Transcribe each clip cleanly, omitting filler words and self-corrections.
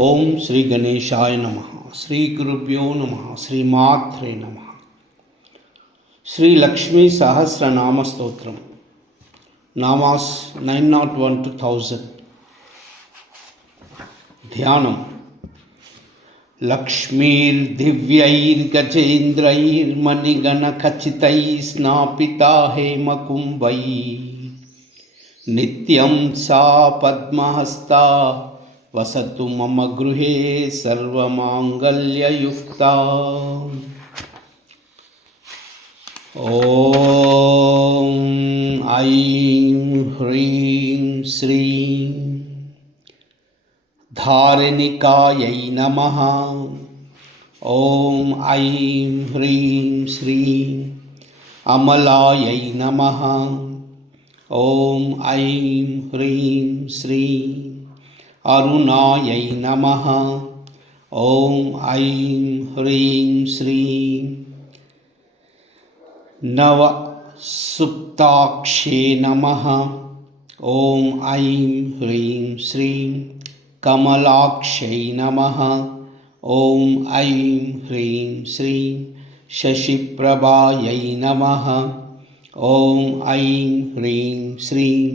ఓం శ్రీ గణేశాయ నమః. శ్రీ గురుభ్యో నమః. శ్రీమాత్రే నమః. శ్రీ లక్ష్మీ సహస్రనామ స్తోత్రం. నామాస్ 901 to 1000. ధ్యానం. లక్ష్మీర్దివ్యైర్గజేంద్రైర్మణిగణఖచితైః హేమకుంభైః నిత్యం సా పద్మహస్తా వసతు మమ గృహే సర్వమాంగళ్యయుక్తా. ఓం ఐం హ్రీం శ్రీం ధారిణికాయై నమః. ఓం ఐం హ్రీం శ్రీం అమలాయై నమః. ఓం ఐం హ్రీం శ్రీం అరుణాయై నమః. ఓం ఐం హ్రీం శ్రీం నవసుప్తాక్షే నమః. ఓం ఐం హ్రీం శ్రీం కమలాక్షై నమః. ఓం ఐం హ్రీం శ్రీం శశిప్రభాయై నమః. ఓం ఐం హ్రీం శ్రీం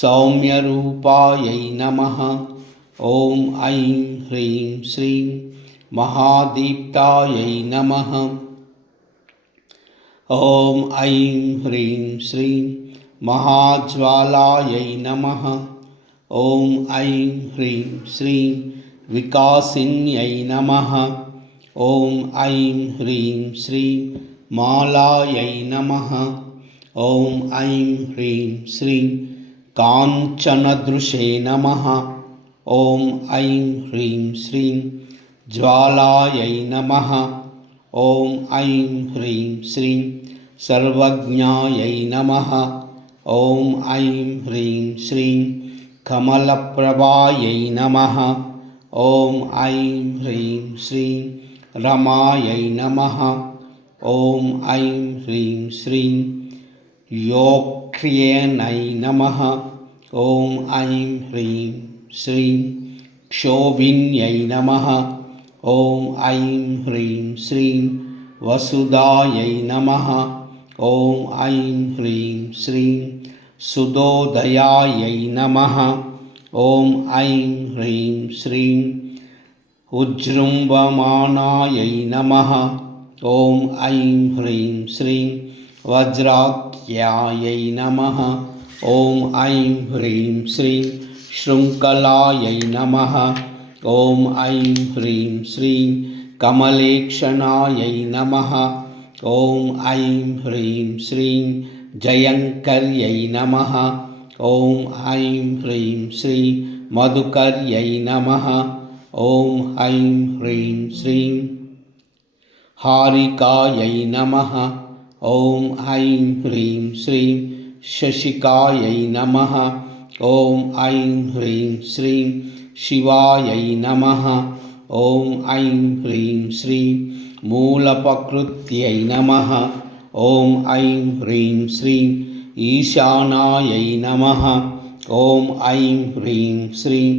సౌమ్యరూపాయై నమః. ఓం ఐం హ్రీం శ్రీం మహాదీప్తాయై నమః. ఓం ఐం హ్రీం శ్రీం మహాజ్వాలాయై నమః. ఓం ఐం హ్రీం శ్రీం వికాసిన్యై నమః. ఓం ఐం హ్రీం శ్రీం మాలాయై నమః. ఓం ఐం హ్రీం శ్రీం కాంచనదృశే నమః. ఓం ఐం హ్రీం శ్రీం జ్వాలాయై నమః. ఓం ఐం హ్రీం శ్రీం సర్వజ్ఞాయై నమః. ఓం ఐం హ్రీం శ్రీం కమలప్రభాయై నమః. ఓం ఐం హ్రీం శ్రీం రమాయై నమః. ఓం ఐం హ్రీం శ్రీం యోక్ష్యేనై నమః. ఓం ఐం హ్రీం శ్రీం క్షోభిన్యై నమః. ఓం ఐం హ్రీం శ్రీం వసుదాయై నమః. ఓం ఐం హ్రీం శ్రీం సుదోదయాయై నమః. ఓం ఐం హ్రీం శ్రీం ఉజ్జృంభమానాయై నమః. ఓం ఐం హ్రీం శ్రీం వజ్రాఖ్యాయై నమః. ఓం ఐం హ్రీం శ్రీం శృంఖలాయై నమః. ఓం ఐం హ్రీం శ్రీం కమలేక్షణాయై నమః. ఓం ఐం హ్రీం శ్రీం జయంకర్యై నమః. ఓం ఐం హ్రీం శ్రీం మధుకర్యై నమః. ఓం ఐం హ్రీం శ్రీం హారికాయై నమః. ఓం ఐం హ్రీం శ్రీం శశికాయై నమః. ఓం ఐం హ్రీం శ్రీం శివాయై నమః. ఓం ఐం హ్రీం శ్రీం మూలప్రకృత్యై నమః. ఓం ఐం హ్రీం శ్రీం ఈశానాయై నమః. ఓం ఐం హ్రీం శ్రీం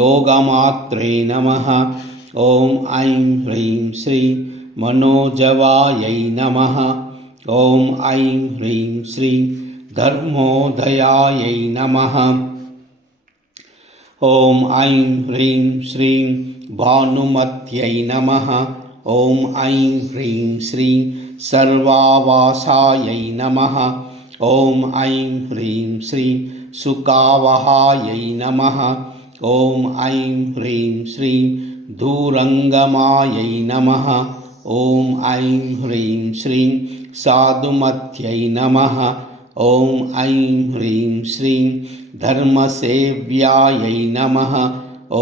యోగమాత్రే నమః. ఓం ఐం హ్రీం శ్రీం మనోజవాయై నమః. ఓం ఐం హ్రీం శ్రీం ధర్మోదయాయై నమః. ఓం ఐం హ్రీం శ్రీం భానుమత్యై నమః. ఓం ఐం హ్రీం శ్రీం సర్వావాసాయై నమః. ఓం ఐం హ్రీం శ్రీం సుఖావహాయై నమః. ఓం ఐం హ్రీం శ్రీం ధూరంగమాయై నమః. ఓం ఐం హ్రీం శ్రీం సాధుమత్యై నమః. ఓం ఐం హ్రీం శ్రీం ధర్మసేవ్యాయై నమః.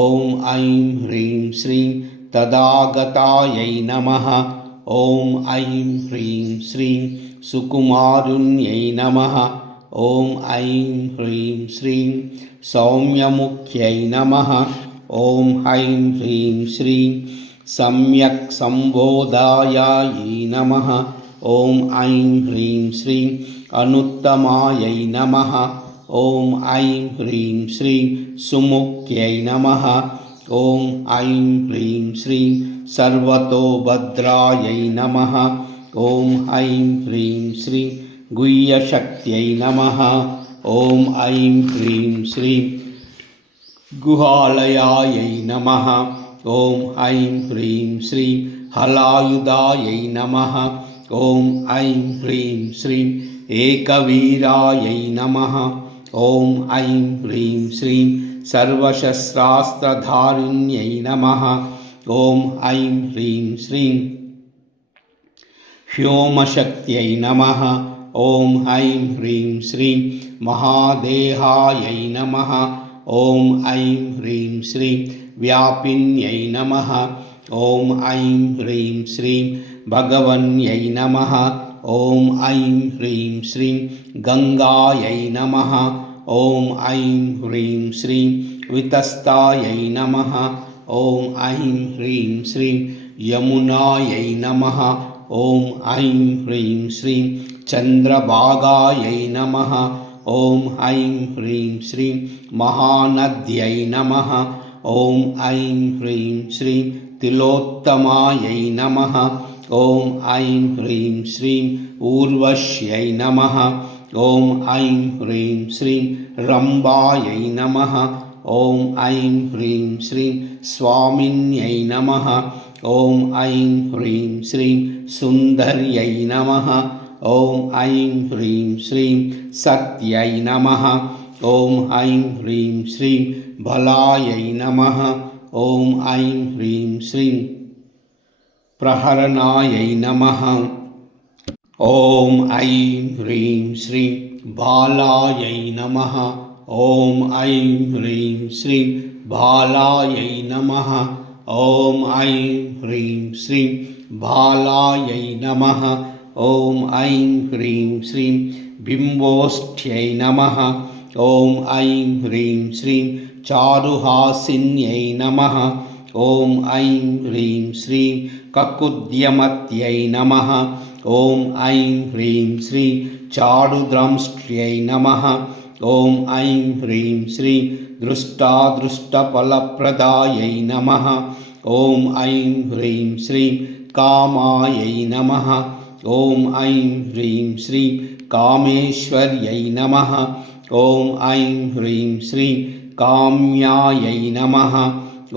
ఓం ఐం హ్రీం శ్రీం తదాగతాయై నమః. ఓం ఐం హ్రీం శ్రీం సుకుమారుణ్యై నమః. ఓం ఐం హ్రీం శ్రీం సౌమ్యముఖ్యై నమః. ఓం ఐం హ్రీం శ్రీం సమ్యక్ సంబోధాయాయై నమః. ఓం ఐం హ్రీం శ్రీం అనుత్తమాయై నమః. ఓం ఐం హ్రీం శ్రీం సుముఖ్యై నమః. ॐ ऐं ह्रीं श्रीं सर्वतोभद्रायै नमः। ॐ ऐं ह्रीं श्रीं गुह्यशक्त्यै नमः। ॐ ऐं ह्रीं श्रीं गुहालयायै नमः। ॐ ऐं ह्रीं श्रीं हलायुधायै नमः। ॐ ऐं ह्रीं श्रीं एकवीरायै नमः। ॐ ऐं ह्रीं श्रीं सर्वशस्त्रास्त्रधारिण्यै नमः। ॐ ऐं ह्रीं श्रीं व्योमशक्त्यै नमः। ॐ ऐं ह्रीं श्रीं महादेहायै नमः। ॐ ऐं ह्रीं श्रीं व्यापिन्यै नमः। ॐ ऐं ह्रीं श्रीं भगवन्यै नमः। ॐ ऐं ह्रीं श्रीं गङ्गायै नमः। ॐ ऐं ह्रीं श्रीं वितस्तायै नमः। ॐ ऐं ह्रीं श्रीं यमुनायै नमः। ॐ ऐं ह्रीं श्रीं चन्द्रभागायै नमः। ॐ ऐं ह्रीं श्रीं महानद्यै नमः। ॐ ऐं ह्रीं श्रीं तिलोत्तमायै नमः। ॐ ऐं ह्रीं श्रीं ऊर्वश्यै नमः। ॐ ऐं ह्रीं श्रीं रम्भायै नमः। ॐ ऐं ह्रीं श्रीं स्वामिन्यै नमः। ॐ ऐं ह्रीं श्रीं सुन्दर्यै नमः। ॐ ऐं ह्रीं श्रीं सत्यै नमः। ॐ ऐं ह्रीं श्रीं बलायै नमः। ॐ ऐं ह्रीं श्रीं प्रहरणायै नमः। ॐ ऐं ह्रीं श्रीं बालायै नमः। ॐ ऐं ह्रीं श्रीं बालायै नमः। ॐ ऐं ह्रीं श्रीं बालायै नमः। ॐ ऐं ह्रीं श्रीं बिम्बोष्ठ्यै नमः। ॐ ऐं ह्रीं श्रीं चारुहासिन्यै नमः। ॐ ऐं ह्रीं श्रीं ककुद्यमत्यै नमः। ॐ ऐं ह्रीं श्रीं चारुद्रंष्ट्यै नमः। ॐ ऐं ह्रीं श्रीं दृष्टादृष्टफलप्रदायै नमः। ॐ ऐं ह्रीं श्रीं कामायै नमः। ॐ ऐं ह्रीं श्रीं कामेश्वर्यै नमः। ॐ ऐं ह्रीं श्रीं काम्यायै नमः। ॐ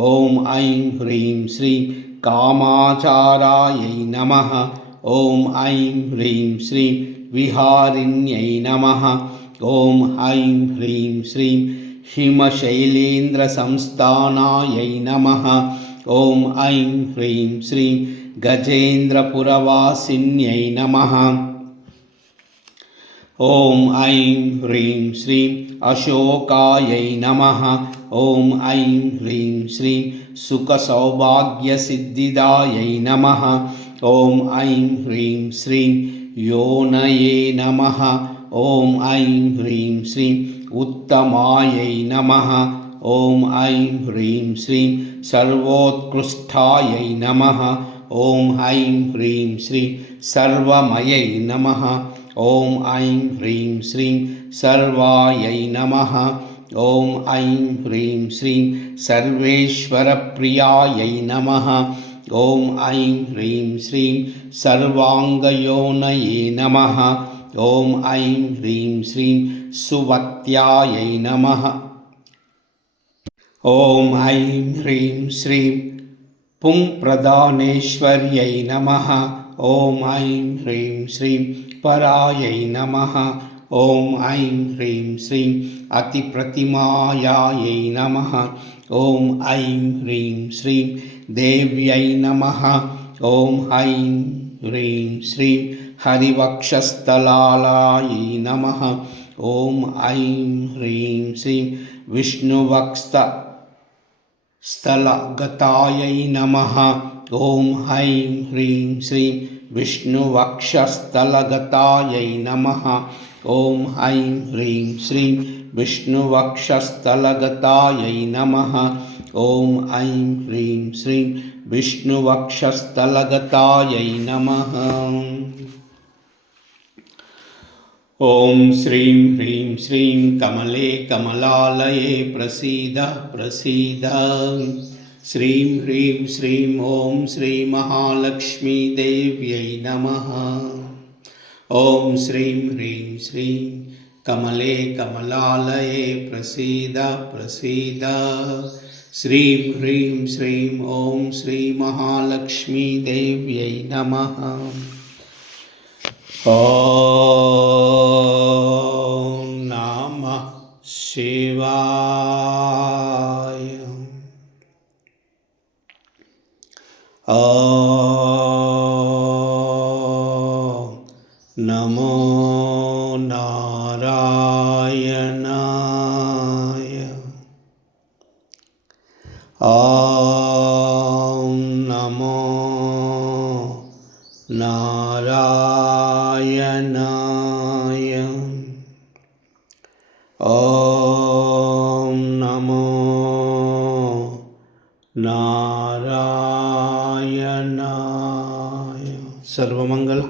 ऐं ह्रीं श्रीं कामाचारायै नमः। ॐ ऐं ह्रीं श्रीं विहारिण्यै नमः। ॐ ऐं ह्रीं श्रीं हिमशैलेन्द्रसंस्थानायै नमः। ॐ ऐं ह्रीं श्रीं गजेन्द्रपुरवासिन्यै नमः। ॐ ऐं ह्रीं श्रीं अशोकायै नमः। ॐ ऐं ह्रीं श्रीं सुखसौभाग्यसिद्धिदायै नमः। ॐ ऐं ह्रीं श्रीं योनये नमः। ॐ ऐं ह्रीं श्रीं उत्तमायै नमः। ॐ ऐं ह्रीं श्रीं सर्वोत्कृष्टायै नमः। ॐ ऐं ह्रीं श्रीं सर्वमयै नमः। ॐ ऐं ह्रीं श्रीं सर्वायै नमः। ॐ ऐं ह्रीं श्रीं सर्वेश्वरप्रियायै नमः। ॐ ऐं ह्रीं श्रीं सर्वाङ्गयोनये नमः। ॐ ऐं ह्रीं श्रीं सुवत्यायै नमः। ॐ ऐं ह्रीं श्रीं पुंप्रधानेश्वर्यै नमः। ॐ ऐं ह्रीं श्रीं परायै नमः। ॐ ऐं ह्रीं श्रीं अतिप्रतिमायायै नमः। ॐ ऐं ह्रीं श्रीं देव्यै नमः। ॐ ऐं ह्रीं श्रीं हरिवक्षस्थलायै नमः। ॐ ऐं ह्रीं श्रीं विष्णुवक्षस्थलगतायै नमः। ॐ ऐं ह्रीं श्रीं विष्णुवक्षस्थलगतायै नमः। ॐ ऐं ह्रीं श्रीं विष्णुवक्षस्थलगतायै नमः। ॐ ऐं ह्रीं श्रीं विष्णुवक्षस्थलगतायै नमः। ॐ श्रीं ह्रीं श्रीं कमले कमलालये प्रसीद प्रसीद। श्रीं ह्रीं श्रीं ॐ श्रीमहालक्ष्मीदेव्यै नमः। ॐ श्रीं ह्रीं श्रीं कमले कमलालये प्रसीद प्रसीद। श्रीं ह्रीं श्रीं ॐ श्रीमहालक्ष्मीदेव्यै नमः। ॐ नमः शिवाय। ॐ नमो नारायणाय। ॐ नमो नारायणाय। ॐ नमो नारायणाय। सर्वमंगल।